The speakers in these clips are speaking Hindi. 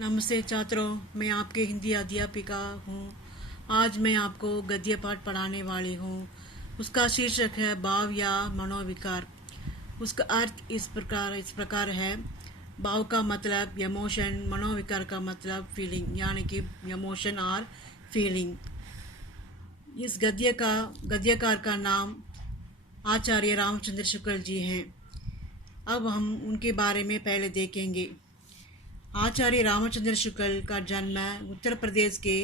नमस्ते छात्रों, मैं आपके हिंदी अध्यापिका हूँ। आज मैं आपको गद्य पाठ पढ़ाने वाली हूँ। उसका शीर्षक है भाव या मनोविकार। उसका अर्थ इस प्रकार है। भाव का मतलब इमोशन, मनोविकार का मतलब फीलिंग, यानी कि इमोशन और फीलिंग। इस गद्यकार का नाम आचार्य रामचंद्र शुक्ल जी हैं। अब हम उनके बारे में पहले देखेंगे। आचार्य रामचंद्र शुक्ल का जन्म उत्तर प्रदेश के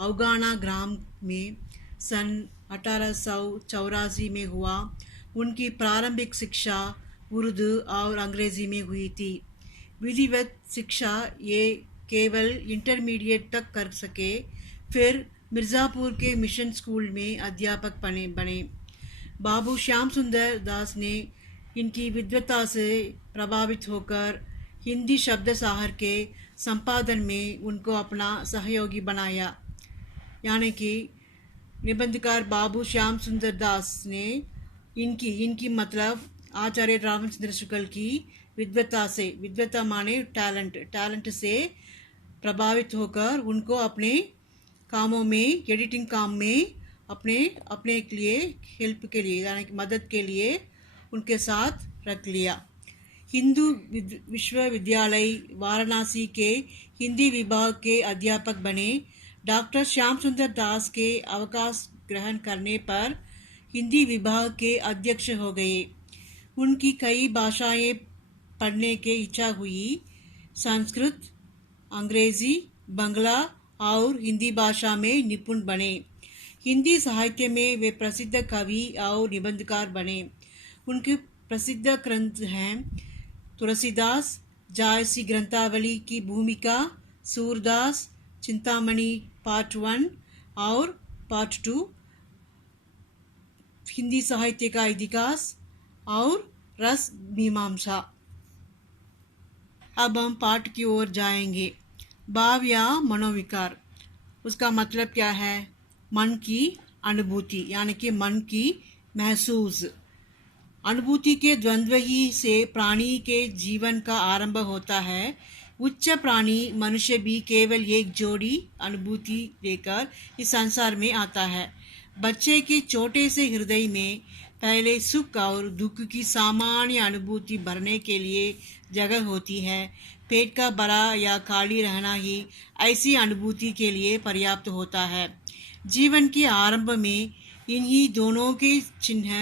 अवगाना ग्राम में सन 1884 में हुआ। उनकी प्रारंभिक शिक्षा उर्दू और अंग्रेज़ी में हुई थी। विधिवत शिक्षा ये केवल इंटरमीडिएट तक कर सके। फिर मिर्ज़ापुर के मिशन स्कूल में अध्यापक बने। बाबू श्याम सुंदर दास ने इनकी विद्वता से प्रभावित होकर हिंदी शब्द सागर के संपादन में उनको अपना सहयोगी बनाया। यानी कि निबंधकार बाबू श्याम सुंदर दास ने इनकी मतलब आचार्य रामचंद्र शुक्ल की विद्वता माने टैलेंट से प्रभावित होकर उनको अपने कामों में, एडिटिंग काम में अपने के लिए हेल्प के लिए, यानी कि मदद के लिए उनके साथ रख लिया। हिंदू विश्वविद्यालय वाराणसी के हिंदी विभाग के अध्यापक बने। डॉक्टर श्याम सुंदर दास के अवकाश ग्रहण करने पर हिंदी विभाग के अध्यक्ष हो गए। उनकी कई भाषाएं पढ़ने की इच्छा हुई। संस्कृत, अंग्रेजी, बांग्ला और हिंदी भाषा में निपुण बने। हिंदी साहित्य में वे प्रसिद्ध कवि और निबंधकार बने। उनके प्रसिद्ध ग्रंथ हैं तुलसीदास, जायसी ग्रंथावली की भूमिका, सूरदास, चिंतामणि पार्ट 1 और पार्ट 2, हिंदी साहित्य का इतिहास और रस मीमांसा। अब हम पाठ की ओर जाएंगे। भाव या मनोविकार, उसका मतलब क्या है? मन की अनुभूति, यानी कि मन की महसूस। अनुभूति के द्वंद्व ही से प्राणी के जीवन का आरंभ होता है। उच्च प्राणी मनुष्य भी केवल एक जोड़ी अनुभूति लेकर इस संसार में आता है। बच्चे के छोटे से हृदय में पहले सुख और दुख की सामान्य अनुभूति भरने के लिए जगह होती है। पेट का भरा या खाली रहना ही ऐसी अनुभूति के लिए पर्याप्त होता है। जीवन के आरंभ में इन्हीं दोनों के चिन्ह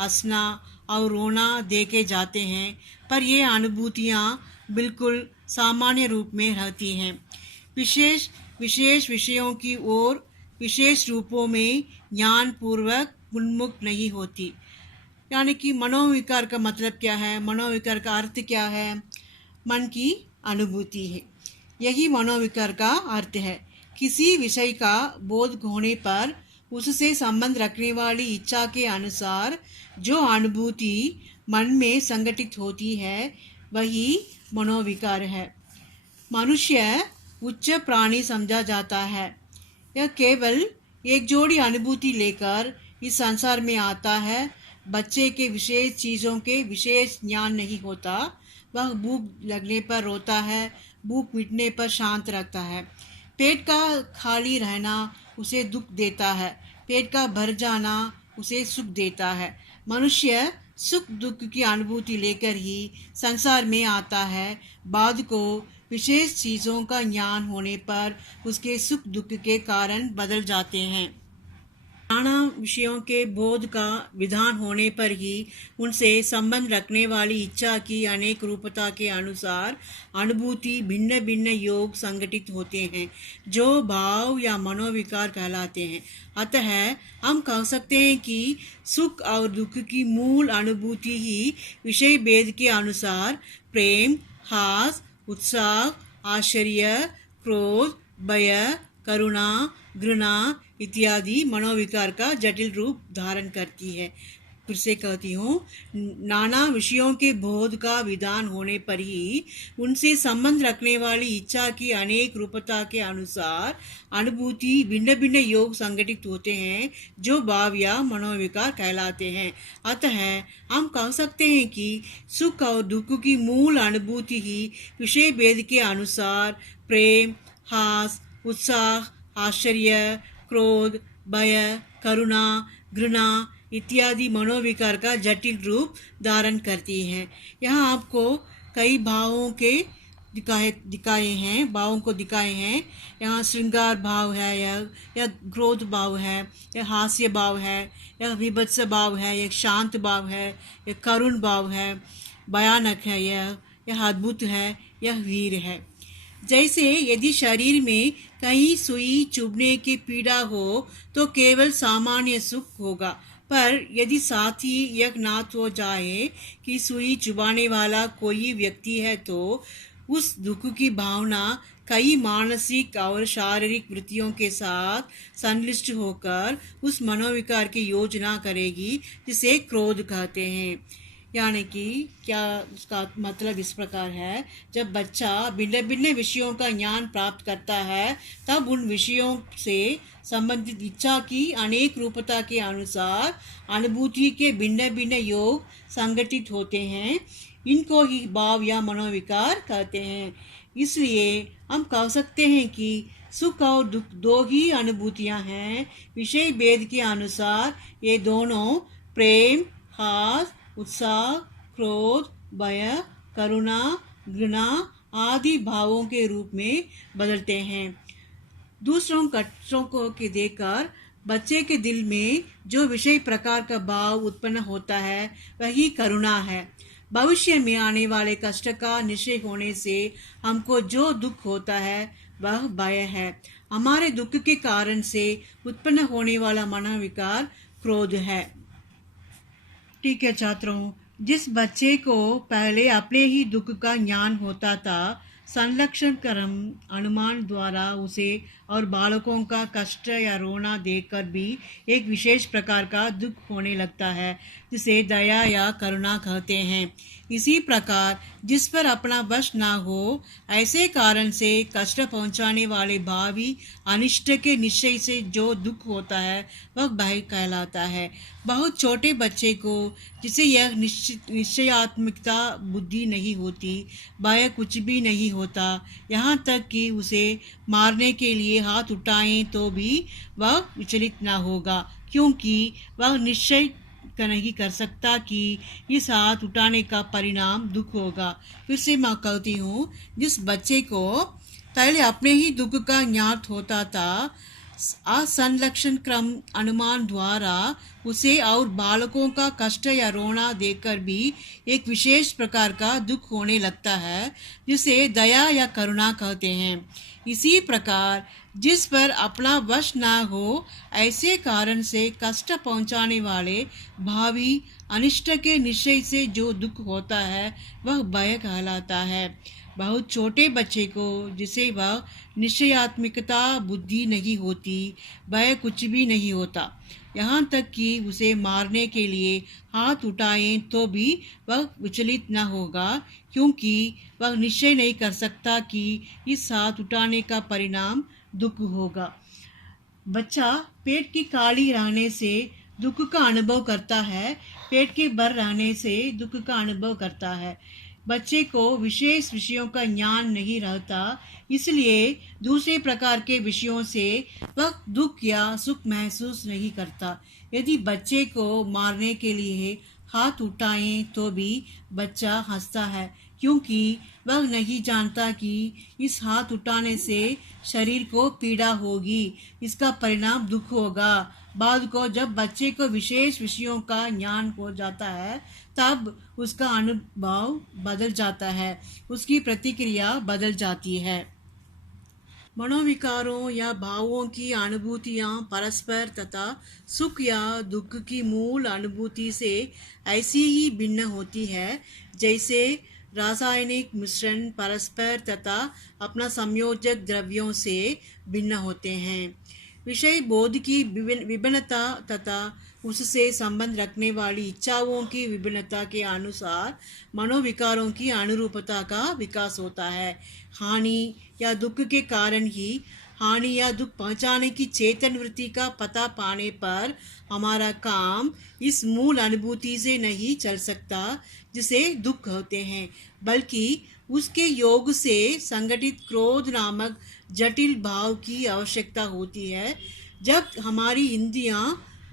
हंसना और रोना देखे जाते हैं, पर ये अनुभूतियाँ बिल्कुल सामान्य रूप में रहती हैं। विशेष विषयों की ओर विशेष रूपों में ज्ञान पूर्वक उन्मुख नहीं होती। यानी कि मनोविकार का मतलब क्या है? मनोविकार का अर्थ क्या है? मन की अनुभूति है। यही मनोविकार का अर्थ है। किसी विषय का बोध होने पर उससे संबंध रखने वाली इच्छा के अनुसार जो अनुभूति मन में संगठित होती है वही मनोविकार है। मनुष्य उच्च प्राणी समझा जाता है। यह केवल एक जोड़ी अनुभूति लेकर इस संसार में आता है। बच्चे के विशेष चीज़ों के विशेष ज्ञान नहीं होता। वह भूख लगने पर रोता है, भूख मिटने पर शांत रहता है। पेट का खाली रहना उसे दुख देता है, पेट का भर जाना उसे सुख देता है। मनुष्य सुख दुख की अनुभूति लेकर ही संसार में आता है। बाद को विशेष चीज़ों का ज्ञान होने पर उसके सुख दुख के कारण बदल जाते हैं। नाना विषयों के बोध का विधान होने पर ही उनसे संबंध रखने वाली इच्छा की अनेक रूपता के अनुसार अनुभूति भिन्न भिन्न योग संगठित होते हैं, जो भाव या मनोविकार कहलाते हैं। अतः हम कह सकते हैं कि सुख और दुख की मूल अनुभूति ही विषय भेद के अनुसार प्रेम, हास, उत्साह, आश्चर्य, क्रोध, भय, करुणा, घृणा इत्यादि मनोविकार का जटिल रूप धारण करती है। फिर से कहती हूँ, नाना विषयों के बोध का विधान होने पर ही उनसे संबंध रखने वाली इच्छा की अनेक रूपता के अनुसार अनुभूति भिन्न भिन्न योग संगठित होते हैं, जो भाव या मनोविकार कहलाते हैं। अतः हम कह सकते हैं कि सुख और दुख की मूल अनुभूति ही विषय भेद के अनुसार प्रेम, हास, उत्साह, आश्चर्य, क्रोध, भय, करुणा, घृणा इत्यादि मनोविकार का जटिल रूप धारण करती है। यहाँ आपको कई भावों के भावों को दिखाए हैं। यहाँ श्रृंगार भाव है, या क्रोध भाव है, या हास्य भाव है, या विभत्स भाव है, या शांत भाव है, या करुण भाव है, भयानक है, यह अद्भुत है, यह वीर है। जैसे यदि शरीर में कहीं सुई चुभने की पीड़ा हो तो केवल सामान्य सुख होगा, पर यदि साथ ही यह ज्ञात हो जाए कि सुई चुभाने वाला कोई व्यक्ति है तो उस दुख की भावना कई मानसिक और शारीरिक वृत्तियों के साथ संलिष्ट होकर उस मनोविकार की योजना करेगी, जिसे क्रोध कहते हैं। यानी कि क्या उसका मतलब इस प्रकार है, जब बच्चा भिन्न भिन्न विषयों का ज्ञान प्राप्त करता है तब उन विषयों से संबंधित इच्छा की अनेक रूपता के अनुसार अनुभूति के भिन्न भिन्न योग संगठित होते हैं। इनको ही भाव या मनोविकार कहते हैं। इसलिए हम कह सकते हैं कि सुख और दुख दो ही अनुभूतियां हैं। विषय भेद के अनुसार ये दोनों प्रेम, हास, उत्साह, क्रोध, भय, करुणा, घृणा आदि भावों के रूप में बदलते हैं। दूसरों कष्टों को के देखकर बच्चे के दिल में जो विषय प्रकार का भाव उत्पन्न होता है वही करुणा है। भविष्य में आने वाले कष्ट का निश्चय होने से हमको जो दुख होता है वह भय है। हमारे दुख के कारण से उत्पन्न होने वाला मनोविकार क्रोध है। ठीक है छात्रों, जिस बच्चे को पहले अपने ही दुख का ज्ञान होता था, संलक्षण कर्म अनुमान द्वारा उसे और बालकों का कष्ट या रोना देखकर भी एक विशेष प्रकार का दुख होने लगता है, जिसे दया या करुणा कहते हैं। इसी प्रकार जिस पर अपना वश ना हो, ऐसे कारण से कष्ट पहुंचाने वाले भावी अनिष्ट के निश्चय से जो दुख होता है वह भय कहलाता है। बहुत छोटे बच्चे को, जिसे यह निश्चयात्मकता बुद्धि नहीं होती, भय कुछ भी नहीं होता, यहाँ तक कि उसे मारने के लिए हाथ उठाएं तो भी वह विचलित न होगा, क्योंकि वह निश्चय नहीं कर सकता कि इस हाथ उठाने का परिणाम दुख होगा। फिर से मैं कहती हूँ, जिस बच्चे को पहले अपने ही दुख का ज्ञात होता था, असंलक्षण क्रम अनुमान द्वारा उसे और बालकों का कष्ट या रोना देखकर भी एक विशेष प्रकार का दुख होने लगता है, जिसे दया या करुणा कहते हैं। इसी प्रकार जिस पर अपना वश ना हो, ऐसे कारण से कष्ट पहुंचाने वाले भावी अनिष्ट के निश्चय से जो दुख होता है वह भय कहलाता है। बहुत छोटे बच्चे को, जिसे वह निश्चयात्मिकता बुद्धि नहीं होती, भय कुछ भी नहीं होता, यहाँ तक कि उसे मारने के लिए हाथ उठाएं तो भी वह विचलित न होगा, क्योंकि वह निश्चय नहीं कर सकता कि इस हाथ उठाने का परिणाम दुख होगा। बच्चा पेट की खाली रहने से दुख का अनुभव करता है, पेट के भर रहने से दुख का अनुभव करता है। बच्चे को विशेष विषयों का ज्ञान नहीं रहता, इसलिए दूसरे प्रकार के विषयों से वह दुख या सुख महसूस नहीं करता। यदि बच्चे को मारने के लिए हाथ उठाएं तो भी बच्चा हंसता है, क्योंकि वह नहीं जानता कि इस हाथ उठाने से शरीर को पीड़ा होगी, इसका परिणाम दुख होगा। बाद को जब बच्चे को विशेष विषयों का ज्ञान हो जाता है तब उसका अनुभव बदल जाता है, उसकी प्रतिक्रिया बदल जाती है। मनोविकारों या भावों की अनुभूतियाँ परस्पर तथा सुख या दुख की मूल अनुभूति से ऐसी ही भिन्न होती है जैसे रासायनिक मिश्रण परस्पर तथा अपना संयोजक द्रव्यों से भिन्न होते हैं। विषय बोध की विभिन्नता तथा उससे संबंध रखने वाली इच्छाओं की विभिन्नता के अनुसार मनोविकारों की अनुरूपता का विकास होता है। हानि या दुख के कारण ही हानि या दुख पहुंचाने की चेतन वृत्ति का पता पाने पर हमारा काम इस मूल अनुभूति से नहीं चल सकता जिसे दुख होते हैं, बल्कि उसके योग से संगठित क्रोध नामक जटिल भाव की आवश्यकता होती है। जब हमारी इंद्रियां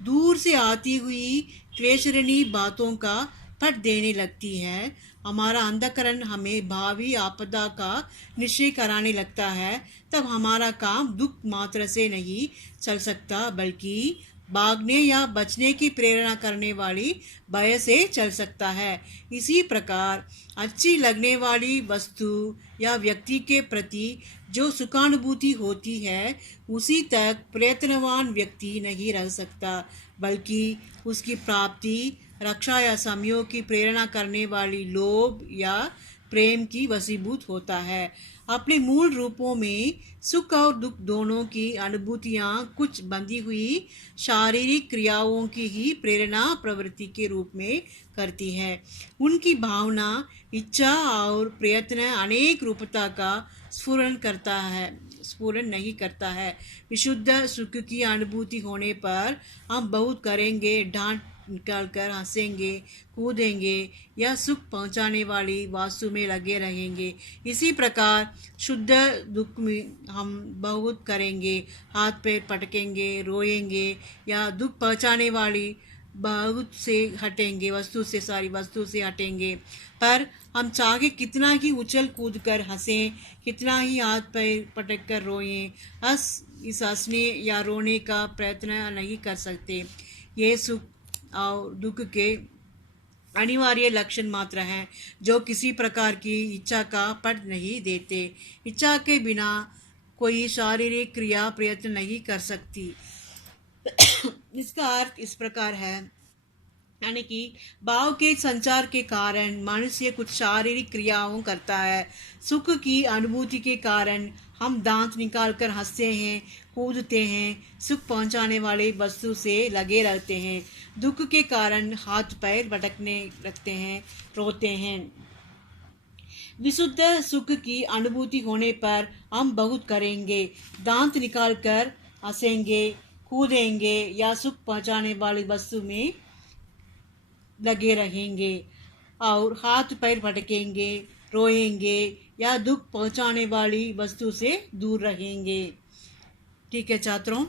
दूर से आती हुई क्लेशरणी बातों का पट देने लगती है, हमारा अंधकरण हमें भावी आपदा का निश्चय कराने लगता है, तब हमारा काम दुख मात्र से नहीं चल सकता, बल्कि भागने या बचने की प्रेरणा करने वाली भय से चल सकता है। इसी प्रकार अच्छी लगने वाली वस्तु या व्यक्ति के प्रति जो सुखानुभूति होती है, उसी तक प्रयत्नवान व्यक्ति नहीं रह सकता, बल्कि उसकी प्राप्ति, रक्षा या संयोग की प्रेरणा करने वाली लोभ या प्रेम की वशीभूत होता है। अपने मूल रूपों में सुख और दुख दोनों की अनुभूतियां कुछ बंधी हुई शारीरिक क्रियाओं की ही प्रेरणा प्रवृत्ति के रूप में करती है। उनकी भावना, इच्छा और प्रयत्न अनेक रूपता का स्फुरन नहीं करता है। विशुद्ध सुख की अनुभूति होने पर हम बहुत करेंगे, डांट निकाल कर हंसेंगे, कूदेंगे या सुख पहुंचाने वाली वास्तु में लगे रहेंगे। इसी प्रकार शुद्ध दुख में हम बहुत करेंगे, हाथ पैर पटकेंगे, रोएंगे या दुख पहुंचाने वाली बहुत से हटेंगे, सारी वस्तु से हटेंगे। पर हम चाहे कितना ही उछल कूद कर हंसें, कितना ही हाथ पैर पटक कर रोएं, इस हंसने या रोने का प्रयत्न नहीं कर सकते। ये सुख और दुख के अनिवार्य लक्षण मात्र हैं, जो किसी प्रकार की इच्छा का पट नहीं देते। इच्छा के बिना कोई शारीरिक क्रिया प्रयत्न नहीं कर सकती। इसका अर्थ इस प्रकार है, यानी कि भाव के संचार के कारण मनुष्य कुछ शारीरिक क्रियाओं करता है। सुख की अनुभूति के कारण हम दांत निकालकर हंसते हैं, कूदते हैं, सुख पहुंचाने वाले वस्तु से लगे रहते हैं। दुख के कारण हाथ पैर भटकने लगते हैं, रोते हैं। विशुद्ध सुख की अनुभूति होने पर हम बहुत करेंगे, दांत निकालकर हंसेंगे, कूदेंगे या सुख पहुंचाने वाली वस्तु में लगे रहेंगे और हाथ पैर भटकेंगे, रोएंगे या दुख पहुंचाने वाली वस्तु से दूर रहेंगे। ठीक है छात्रों,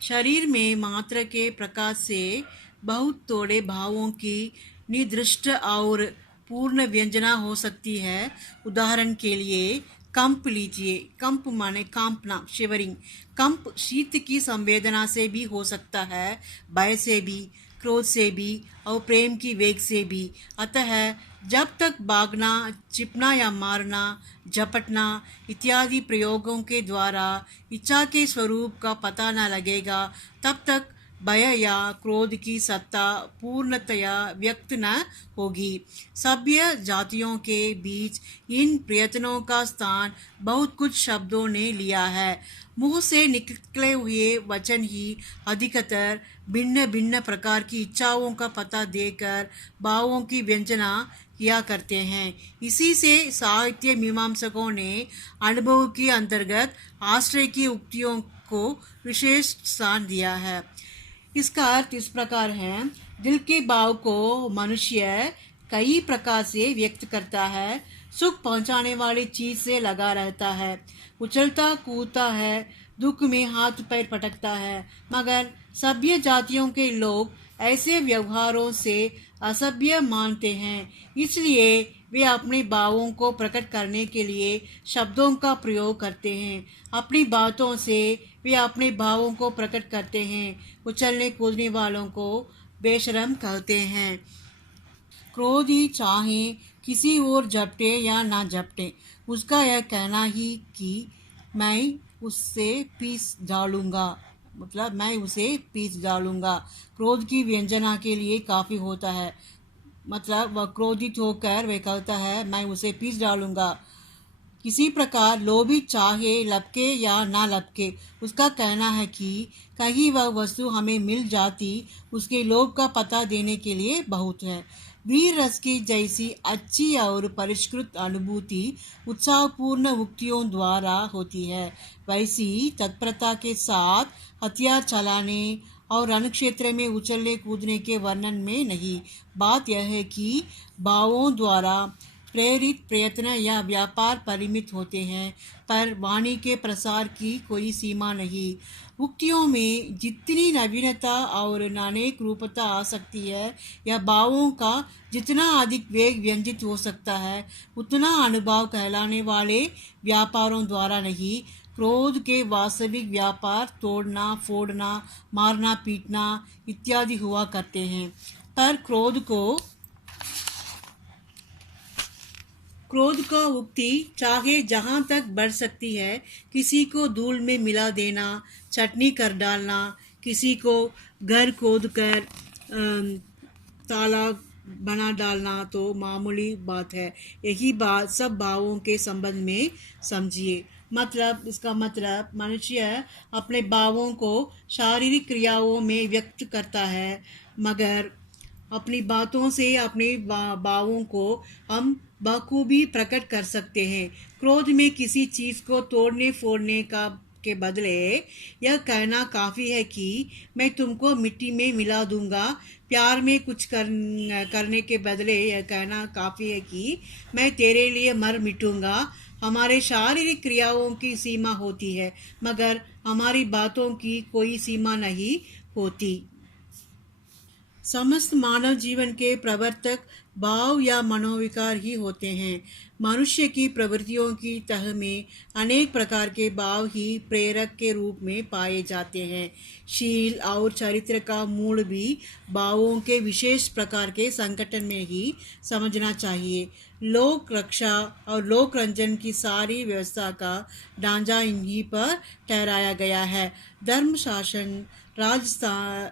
शरीर में मात्र के प्रकाश से बहुत थोड़े भावों की निर्दिष्ट और पूर्ण व्यंजना हो सकती है। उदाहरण के लिए कंप लीजिए। कंप माने कांपना, शिवरिंग। कंप शीत की संवेदना से भी हो सकता है, भय से भी, क्रोध से भी और प्रेम की वेग से भी। अतः जब तक भागना, चिपना या मारना, झपटना इत्यादि प्रयोगों के द्वारा इच्छा के स्वरूप का पता न लगेगा, तब तक भय या क्रोध की सत्ता पूर्णतया व्यक्त न होगी। सभ्य जातियों के बीच इन प्रयत्नों का स्थान बहुत कुछ शब्दों ने लिया है। मुंह से निकले हुए वचन ही अधिकतर भिन्न भिन्न प्रकार की इच्छाओं का पता देकर भावों की व्यंजना किया करते हैं। इसी से साहित्य मीमांसकों ने अनुभव के अंतर्गत आश्रय की उक्तियों को विशेष स्थान दिया है। इसका अर्थ इस प्रकार है, दिल के भाव को मनुष्य कई प्रकार से व्यक्त करता है। सुख पहुंचाने वाली चीज से लगा रहता है, उछलता कूदता है, दुख में हाथ पैर पटकता है। मगर सभ्य जातियों के लोग ऐसे व्यवहारों से असभ्य मानते हैं, इसलिए वे अपने भावों को प्रकट करने के लिए शब्दों का प्रयोग करते हैं। अपनी बातों से वे अपने भावों को प्रकट करते हैं। उछलने कूदने वालों को बेशरम कहते हैं। क्रोधी चाहे किसी और झपटे या ना झपटे, उसका यह कहना ही कि मैं उससे पीस डालूंगा, मतलब मैं उसे पीस डालूंगा, क्रोध की व्यंजना के लिए काफ़ी होता है। मतलब वह क्रोधित होकर वह कहता है मैं उसे पीस डालूंगा। किसी प्रकार लोभी चाहे लपके या ना लपके, उसका कहना है कि कहीं वह वस्तु हमें मिल जाती, उसके लोभ का पता देने के लिए बहुत है। वीर रस की जैसी अच्छी और परिष्कृत अनुभूति उत्साहपूर्ण उक्तियों द्वारा होती है, वैसी तत्परता के साथ हथियार चलाने और रणक्षेत्र में उछलने कूदने के वर्णन में नहीं। बात यह है कि भावों द्वारा प्रेरित प्रयत्न या व्यापार परिमित होते हैं, पर वाणी के प्रसार की कोई सीमा नहीं। उक्तियों में जितनी नवीनता और अनेक रूपता आ सकती है या भावों का जितना अधिक वेग व्यंजित हो सकता है, उतना अनुभव कहलाने वाले व्यापारों द्वारा नहीं। क्रोध के वास्तविक व्यापार तोड़ना, फोड़ना, मारना, पीटना इत्यादि हुआ करते हैं, पर क्रोध का उक्ति चाहे जहाँ तक बढ़ सकती है, किसी को धूल में मिला देना, चटनी कर डालना, किसी को घर खोद कर तालाब बना डालना तो मामूली बात है। यही बात सब भावों के संबंध में समझिए। इसका मतलब मनुष्य अपने भावों को शारीरिक क्रियाओं में व्यक्त करता है, मगर अपनी बातों से अपने भावों को हम बखूबी प्रकट कर सकते हैं। क्रोध में किसी चीज़ को तोड़ने फोड़ने के बदले यह कहना काफ़ी है कि मैं तुमको मिट्टी में मिला दूंगा। प्यार में कुछ करने के बदले यह कहना काफ़ी है कि मैं तेरे लिए मर मिटूंगा। हमारे शारीरिक क्रियाओं की सीमा होती है, मगर हमारी बातों की कोई सीमा नहीं होती। समस्त मानव जीवन के प्रवर्तक भाव या मनोविकार ही होते हैं। मनुष्य की प्रवृत्तियों की तह में अनेक प्रकार के भाव ही प्रेरक के रूप में पाए जाते हैं। शील और चरित्र का मूल भी भावों के विशेष प्रकार के संगठन में ही समझना चाहिए। लोक रक्षा और लोक रंजन की सारी व्यवस्था का ढांचा इन्हीं पर ठहराया गया है। धर्म शासन, राज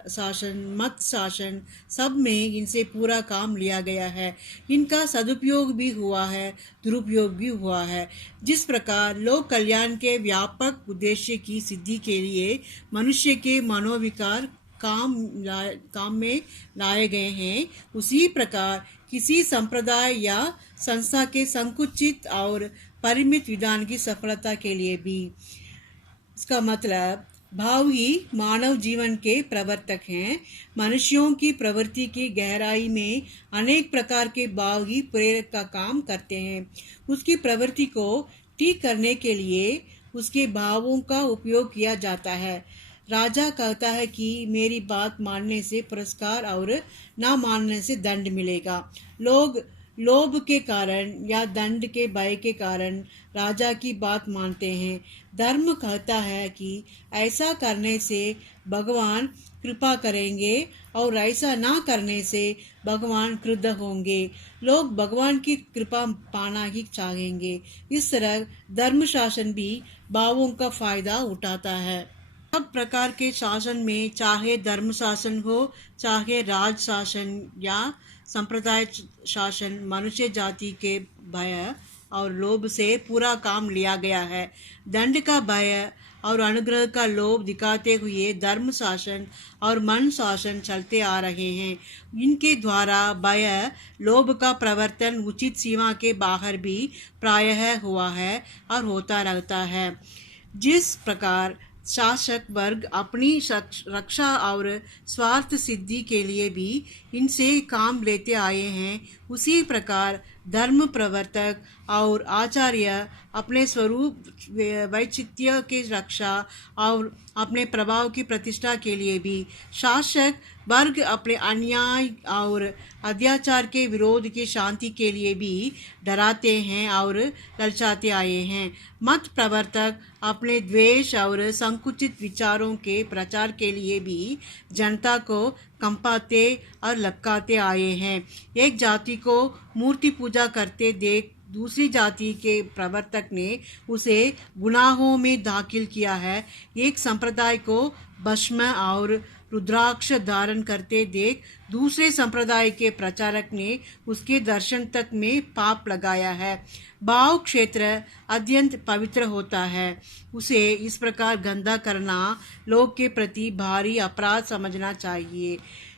शासन, मत शासन, सब में इनसे पूरा काम लिया गया है। इनका सदुपयोग भी हुआ है, दुरुपयोग भी हुआ है। जिस प्रकार लोक कल्याण के व्यापक उद्देश्य की सिद्धि के लिए मनुष्य के मनोविकार काम में लाए गए हैं, उसी प्रकार किसी संप्रदाय या संस्था के संकुचित और परिमित विधान की सफलता के लिए भी। इसका मतलब भाव ही मानव जीवन के प्रवर्तक हैं। मनुष्यों की प्रवृत्ति की गहराई में अनेक प्रकार के भाव ही प्रेरक का काम करते हैं। उसकी प्रवृत्ति को ठीक करने के लिए उसके भावों का उपयोग किया जाता है। राजा कहता है कि मेरी बात मानने से पुरस्कार और ना मानने से दंड मिलेगा। लोग लोभ के कारण या दंड के भय के कारण राजा की बात मानते हैं। धर्म कहता है कि ऐसा करने से भगवान कृपा करेंगे और ऐसा ना करने से भगवान क्रुद्ध होंगे। लोग भगवान की कृपा पाना ही चाहेंगे। इस तरह धर्म शासन भी भावों का फायदा उठाता है। सब प्रकार के शासन में, चाहे धर्म शासन हो, चाहे राज शासन या संप्रदाय शासन, मनुष्य जाति के भय और लोभ से पूरा काम लिया गया है। दंड का भय और अनुग्रह का लोभ दिखाते हुए धर्म शासन और मन शासन चलते आ रहे हैं। इनके द्वारा भय लोभ का प्रवर्तन उचित सीमा के बाहर भी प्रायः हुआ है और होता रहता है। जिस प्रकार शासक वर्ग अपनी रक्षा और स्वार्थ सिद्धि के लिए भी इनसे काम लेते आए हैं, उसी प्रकार धर्म प्रवर्तक और आचार्य अपने स्वरूप वैचित्र्य के रक्षा और अपने प्रभाव की प्रतिष्ठा के लिए भी, शासक वर्ग अपने अन्याय और अत्याचार के विरोध की शांति के लिए भी डराते हैं और ललचाते आए हैं। मत प्रवर्तक अपने द्वेष और संकुचित विचारों के प्रचार के लिए भी जनता को कंपाते और लपकाते आए हैं। एक जाति को मूर्ति पूजा करते देख दूसरी जाति के प्रवर्तक ने उसे गुनाहों में दाखिल किया है। एक संप्रदाय को भस्म और रुद्राक्ष धारण करते देख दूसरे संप्रदाय के प्रचारक ने उसके दर्शन तक में पाप लगाया है। भाव क्षेत्र अत्यंत पवित्र होता है, उसे इस प्रकार गंदा करना लोग के प्रति भारी अपराध समझना चाहिए।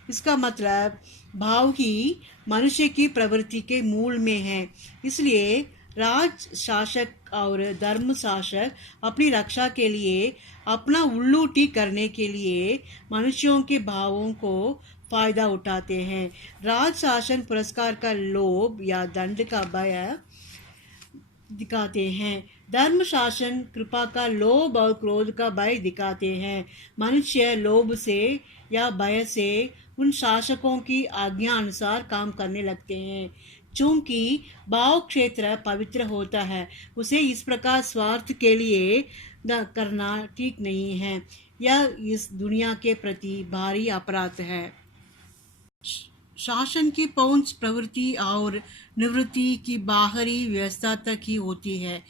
इसका मतलब भाव ही मनुष्य की प्रवृत्ति के मूल में है। इसलिए राज शासक और धर्म शासक अपनी रक्षा के लिए, अपना उल्लू ठीक करने के लिए मनुष्यों के भावों को फायदा उठाते हैं। राज शासन पुरस्कार का लोभ या दंड का भय दिखाते हैं। धर्म शासन कृपा का लोभ और क्रोध का भय दिखाते हैं। मनुष्य लोभ से या भय से उन शासकों की आज्ञा अनुसार काम करने लगते हैं। चूंकि भाव क्षेत्र पवित्र होता है, उसे इस प्रकार स्वार्थ के लिए करना ठीक नहीं है। यह इस दुनिया के प्रति भारी अपराध है। शासन की पहुंच प्रवृत्ति और निवृत्ति की बाहरी व्यवस्था तक ही होती है,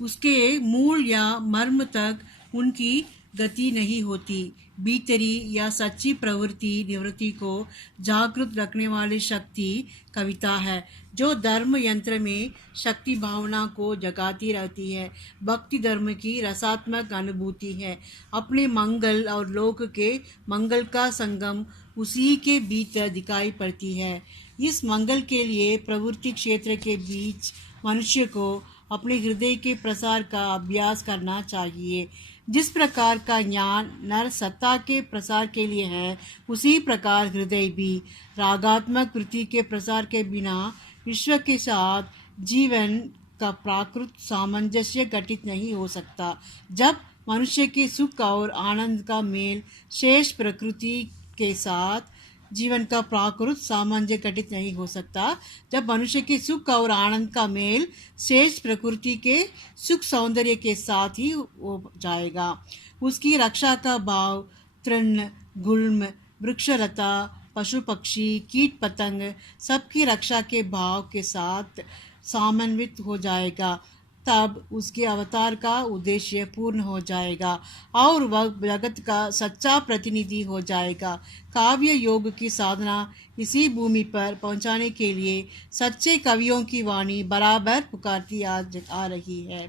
उसके मूल या मर्म तक उनकी गति नहीं होती। भीतरी या सच्ची प्रवृत्ति निवृत्ति को जागृत रखने वाली शक्ति कविता है, जो धर्म यंत्र में शक्ति भावना को जगाती रहती है। भक्ति धर्म की रसात्मक अनुभूति है। अपने मंगल और लोक के मंगल का संगम उसी के भीतर दिखाई पड़ती है। इस मंगल के लिए प्रवृत्ति क्षेत्र के बीच मनुष्य को अपने हृदय के प्रसार का अभ्यास करना चाहिए। जिस प्रकार का ज्ञान नर सत्ता के प्रसार के लिए है, उसी प्रकार हृदय भी रागात्मक वृत्ति के प्रसार के बिना विश्व के साथ जीवन का प्राकृत सामंजस्य घटित नहीं हो सकता। जब मनुष्य के सुख और आनंद का मेल शेष प्रकृति के साथ जीवन का प्राकृत सामंजस्य घटित नहीं हो सकता। जब मनुष्य के सुख और आनंद का मेल शेष प्रकृति के सुख सौंदर्य के साथ ही हो जाएगा, उसकी रक्षा का भाव तृण गुल्म वृक्षलता पशु पक्षी कीट पतंग सबकी रक्षा के भाव के साथ समन्वित हो जाएगा। तब उसके अवतार का उद्देश्य पूर्ण हो जाएगा और वह जगत का सच्चा प्रतिनिधि हो जाएगा। काव्य योग की साधना इसी भूमि पर पहुंचाने के लिए सच्चे कवियों की वाणी बराबर पुकारती आ रही है।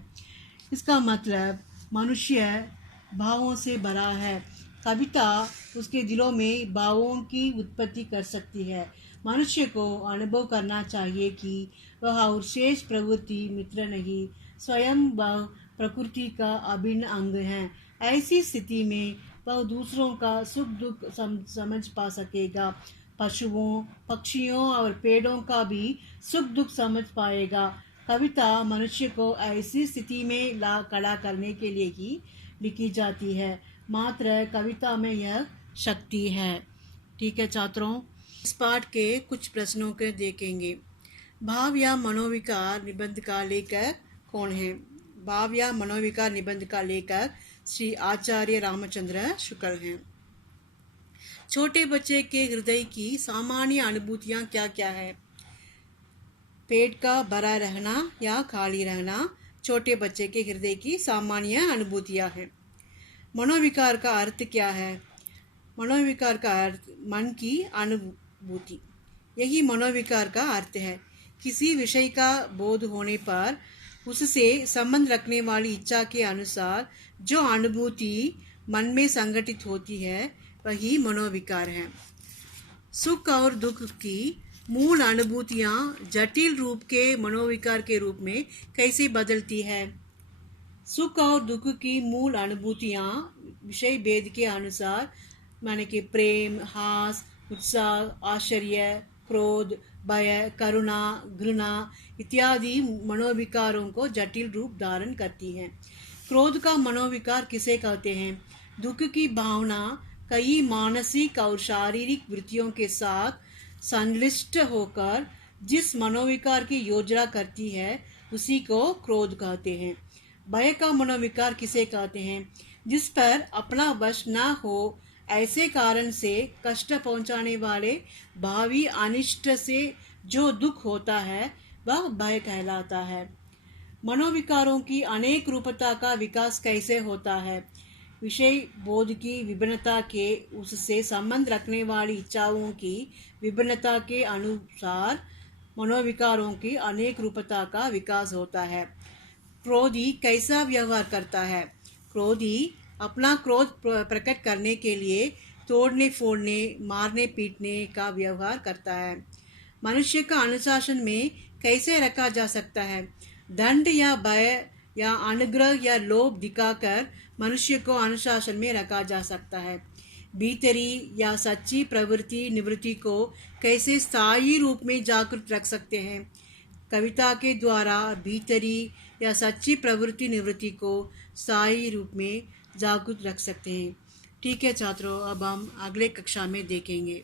इसका मतलब मनुष्य भावों से भरा है। कविता उसके दिलों में भावों की उत्पत्ति कर सकती है। मनुष्य को अनुभव करना चाहिए कि वह और शेष प्रवृत्ति मित्र नहीं, स्वयं वह प्रकृति का अभिन्न अंग है। ऐसी स्थिति में वह दूसरों का सुख दुख समझ पा सकेगा। पशुओं पक्षियों और पेड़ों का भी सुख दुख समझ पाएगा। कविता मनुष्य को ऐसी स्थिति में खड़ा करने के लिए ही लिखी जाती है। मात्र कविता में यह शक्ति है। ठीक है छात्रों, इस पाठ के कुछ प्रश्नों के देखेंगे। भाव या मनोविकार निबंध का लेखक कौन है? भाव या मनोविकार निबंध का लेखक श्री आचार्य रामचंद्र शुक्ल हैं। छोटे बच्चे के हृदय की सामान्य अनुभूतियाँ क्या क्या है? पेट का भरा रहना या खाली रहना छोटे बच्चे के हृदय की सामान्य अनुभूतियाँ हैं। मनोविकार का अर्थ क्या है? मनोविकार का अर्थ मन की अनुभूति, यही मनोविकार का अर्थ है। किसी विषय का बोध होने पर उससे संबंध रखने वाली इच्छा के अनुसार जो अनुभूति मन में संगठित होती है, वही मनोविकार है। सुख और दुख की मूल अनुभूतियाँ जटिल रूप के मनोविकार के रूप में कैसे बदलती है? सुख और दुख की मूल अनुभूतियाँ विषय भेद के अनुसार माने कि प्रेम, हास, उत्साह, आश्चर्य, क्रोध, भय, करुणा, घृणा इत्यादि मनोविकारों को जटिल रूप धारण करती हैं। क्रोध का मनोविकार किसे कहते हैं? दुख की भावना कई मानसिक और शारीरिक वृत्तियों के साथ संलिष्ट होकर जिस मनोविकार की योजना करती है, उसी को क्रोध कहते हैं। भय का मनोविकार किसे कहते हैं? जिस पर अपना वश न हो, ऐसे कारण से कष्ट पहुंचाने वाले भावी अनिष्ट से जो दुख होता है, वह भय कहलाता है। मनोविकारों की अनेक रूपता का विकास कैसे होता है? विषय बोध की विभिन्नता के उससे संबंध रखने वाली इच्छाओं की विभिन्नता के अनुसार मनोविकारों की अनेक रूपता का विकास होता है। क्रोधी कैसा व्यवहार करता है? क्रोधी अपना क्रोध प्रकट करने के लिए तोड़ने फोड़ने मारने पीटने का व्यवहार करता है। मनुष्य का अनुशासन में कैसे रखा जा सकता है? दंड या भय या अनुग्रह या लोभ दिखाकर मनुष्य को अनुशासन में रखा जा सकता है। भीतरी या सच्ची प्रवृत्ति निवृत्ति को कैसे स्थायी रूप में जागृत रख सकते हैं। कविता के द्वारा भीतरी या सच्ची प्रवृत्ति निवृत्ति को स्थायी रूप में जागृत रख सकते हैं। ठीक है छात्रों, अब हम अगले कक्षा में देखेंगे।